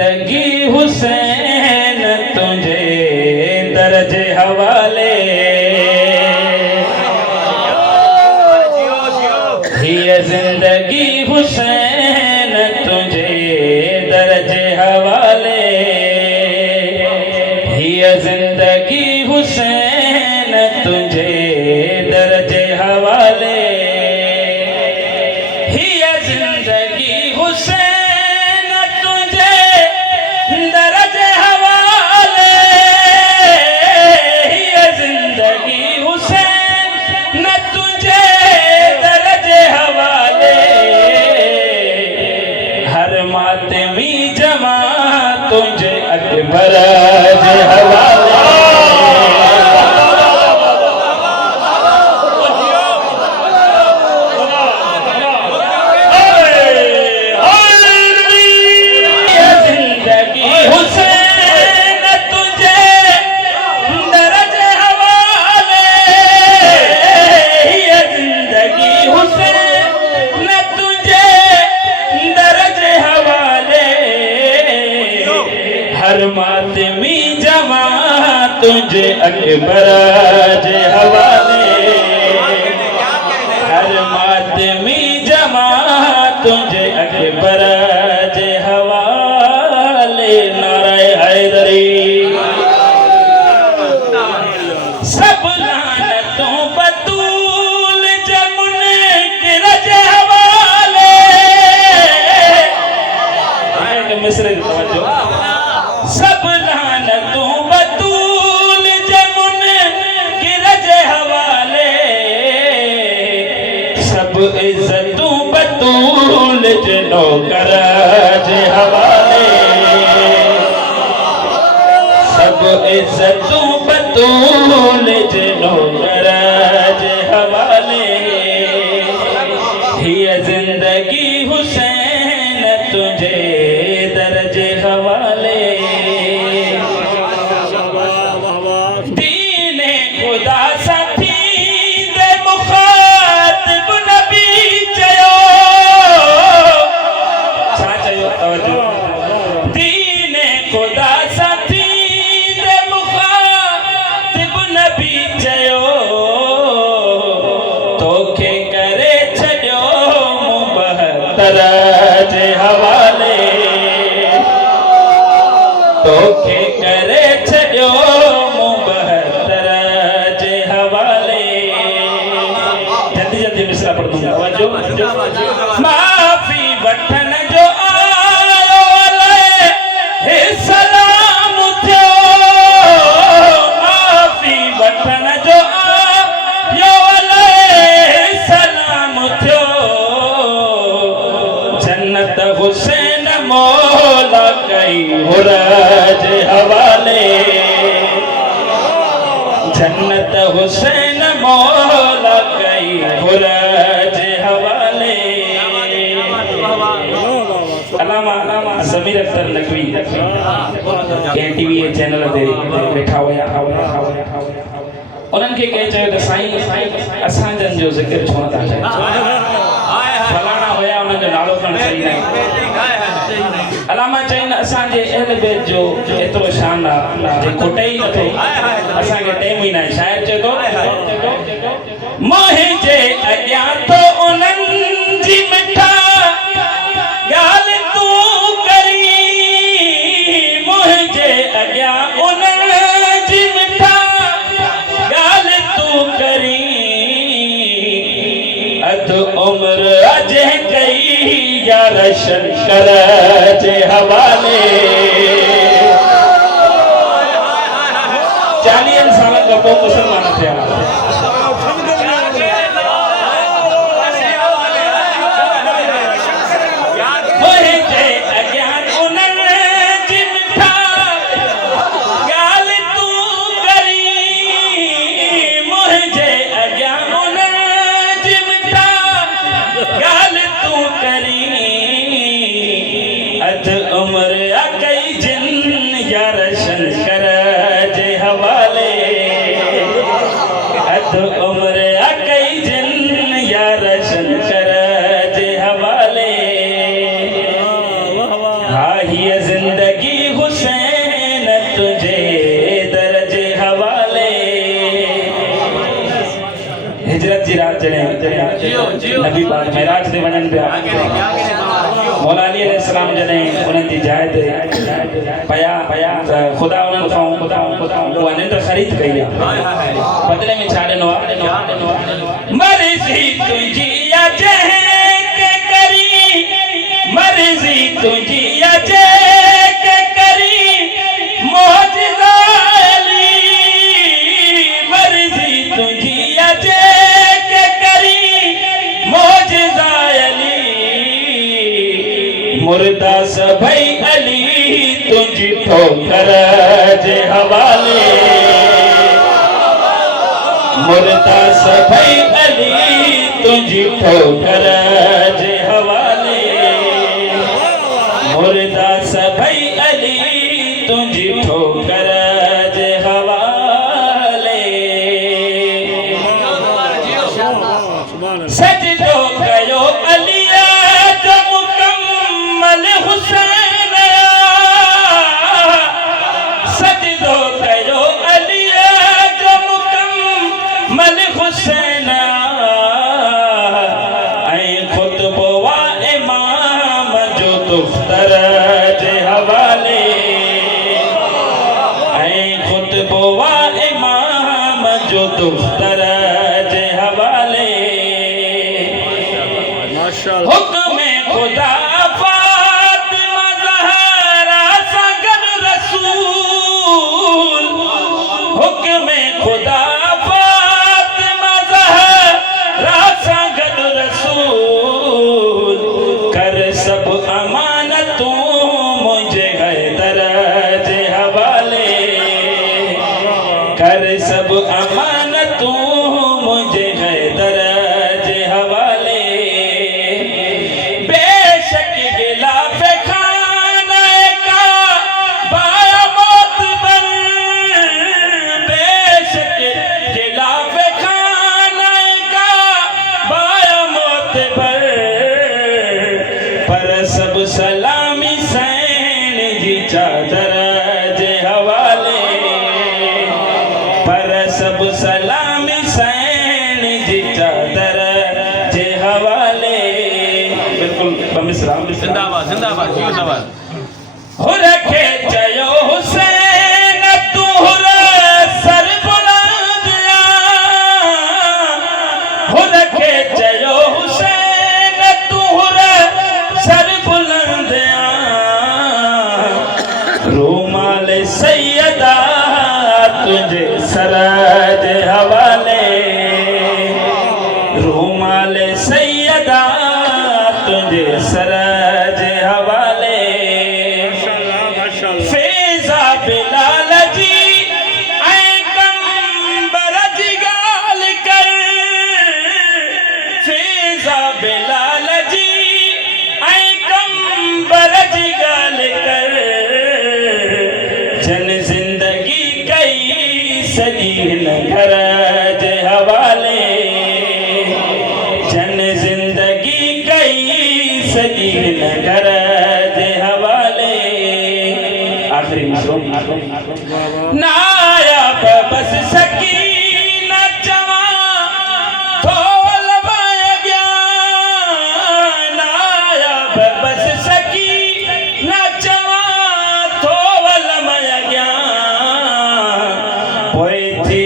जिंदगी हुसैन तुझे दर्ज हवाले ये जिंदगी हुसैन तुझे दर्ज हवाले ये जिंदगी हुसैन तुझे दर्ज हवाले ये जिंदगी हुसैन तुझे दर्ज हवाले ये जिंदगी हुसैन तुझे दर्ज हवाले हर मातमी जमा तुझे अकबर जे हवाले हर मातमी जमा तुझे अकबर जे हवाले हर मातमी जमा तुझे अकबर जे हवाले नाराए हैदरी सब लानतों बतूल जमुन के रजे हवाले मिस्र की तवज्जो सब लानतों बतूल जमुन की रजे हवाले सब इज्जतों बतूल जनो करज हवाले सब इज्जतों बतूल जनो करज हवाले ये जिंदगी हुसैन तुझे दर्ज हवाले जे हवाले तोखे करे छॾियो मुबहतर जे हवाले जल्दी जल्दी मिसरा पढ़ दूंगा माफी वठण जो आयो हे सलाम थियो माफी वठण जो आयो सलाम थियो जन्नत हुसैन मौला कई हुरज हवाले जन्नत हुसैन मौला कई हुरज हवाले अलामा ज़मीर अख्तर नकवी KTV चैनल ते वेठा हुया उन्हनि खे कंहिं चयो त साईं असांजनि जो ज़िक्र छो नथा कयो फलाणा हुया उन्हनि जो नालो खणण सही न अलामा चईन असांजे अहल बैत जो एतिरो शान आहे जे खुटे ई नथो असांखे टेम ई न आहे शाइर चए थो मुंहिंजे अॻियां तो उन्हनि जी मिठा ॻाल्हि तूं करी मुंहिंजे अॻियां उन्हनि जी मिठा ॻाल्हि तूं करी अधु उम्र अजे कई यार शंकर जे हवाले 40 साल खां पोइ मुसलमान थिया मुंहिंजे अॻियां उन्हनि जी मिठा ॻाल्हि तूं करी मुंहिंजे अॻियां उन्हनि जी मिठा ॻाल्हि तूं करी अधु उम्र कई जिन यार शंकर जे हवाले नबी पाक महराज ते वञनि पिया मौला अली अलैहिस्सलाम जॾहिं उन्हनि जी जाइ ते पया त ख़ुदा उन्हनि खां उहा निंड ख़रीद कई आहे बदिले में छा ॾिनो आहे मर्ज़ी तुंहिंजी अचे के करी मर्ज़ी तुंहिंजी अचे के करी मौजज़ा अली मर्ज़ी तुंहिंजी अचे के करी मौजज़ा अली मुर्दा सभई अली तुंहिंजी ठोकर जे हवाले मुर्दा सभई अली तुंहिंजी ठोकर जे हवाले मुर्दा सभई अली तुंहिंजी ठोकर जे हवाले सजदो कयो अलीअ जो मुकम्मल हुसैन सजदो कयो अलीअ जो मुकम्मल हुसैन ऐं ख़ुतबो आहे इमाम जो दुख्तर जे हवाले ऐं ख़ुतबो आहे इमाम जो दुख्तर जे हवाले हुक्म खुदा फातिमा ज़हरा सां गॾु रसूल हुक्म खुदा फातिमा ज़हरा सां गॾु रसूल कर सभु अमानतूं मुंहिंजे हैदर जे हवाले कर सभु अमानतूं मुंहिंजे हैदर जे हवाले बेशक गिलाफ़ खाना का बाया मोतबर बेशक गिलाफ़ खाना का बाया मोतबर पर सब सलामी सैन जी चादर जे हवाले पर सब सलामी सैन जी चादर जे हवाले बिल्कुल बमिसरा जिंदाबाद जिंदाबाद जी जिंदाबाद हुर खे चयो हुसैन तू हुर सर बुलंद हुर खे चयो हुसैन तू हुर सर बुलंद रूमाल सैयदा तुझे सर जे हवाले रूमाल सैयदा तुझे सर जे हवाले फैज़ा बिलाल जी ऐं कंबर जी ॻाल्हि कर फैज़ा बिलाल जी ऐं कंबर जी ॻाल्हि कर जन ज़िंदगी कई सॼी हिन घर जे हवाले जन ज़िंदगी कई सॼी हिन घर जे हवाले आख़िरी नायाब बस सकी न चवां थोल अॻियां नायाब बस सकी न चवां थोल अॻियां पोइ थी